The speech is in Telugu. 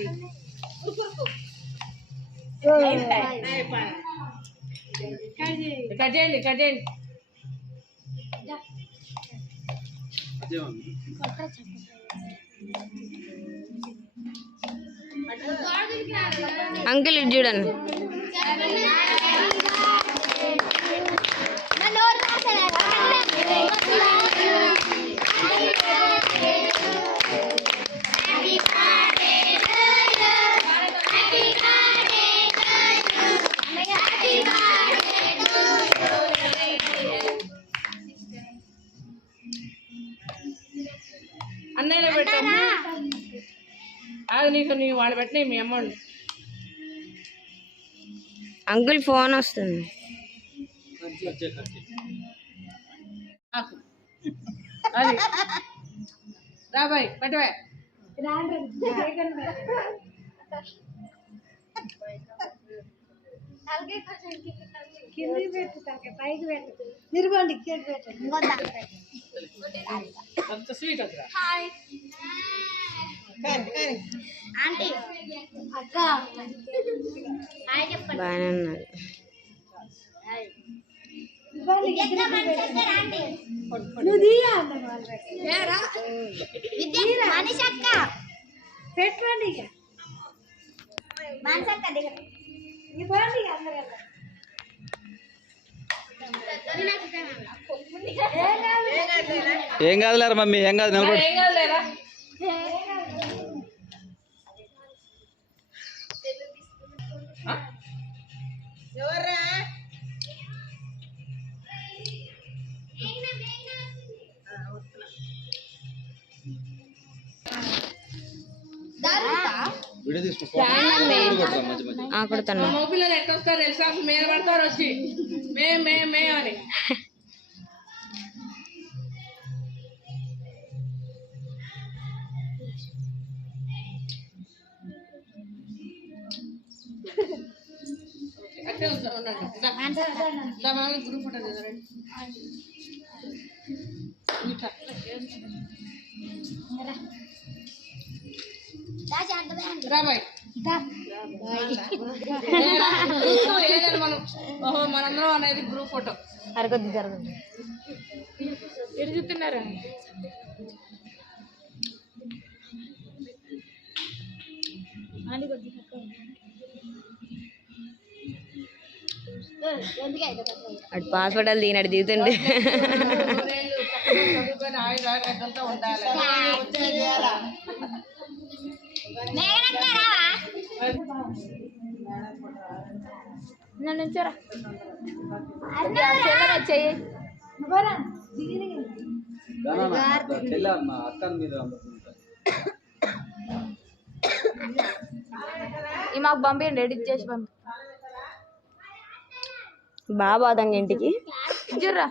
అది కట్ చేయండి కట్ చేయండి అంకుల్ ఇది చూడండి అది నీకు నీ వాళ్ళు పెట్టిన మీ అమౌంట్. అంకుల్ ఫోన్ వస్తుంది. అది. రాబాయ్ పెట్టవే. స్వీట్ హాయ్ బాగానే ఉన్నారు. మనిషి అక్క. పెట్టండి ఇక. మనసక్క దిగ. ఇవ్వండి ఇక అందరూ ఏం కాదులేరా మమ్మీ? ఏం కాదు నిలబడు. ఆ కొడుతున్నా మగ పిల్లలు ఎట్లా వస్తారు తెలుసా? మీద పడతారు వచ్చి. మే మే మే అని. ఉండండి. గ్రూప్ మనం ఓహో మనందరం అనేది గ్రూప్ ఫోటో అరగద్దు జరగదు ఎటు చూస్తున్నారా అటు పాస్పోర్ట్ నుంచారా చెల్లి అన్న అక్క మీద అమ్ముతుంటా. మాకు పంపించండి ఎడిట్ చేసి పంపి. బాగా పోదాం ఇంటికి. జుర్రా.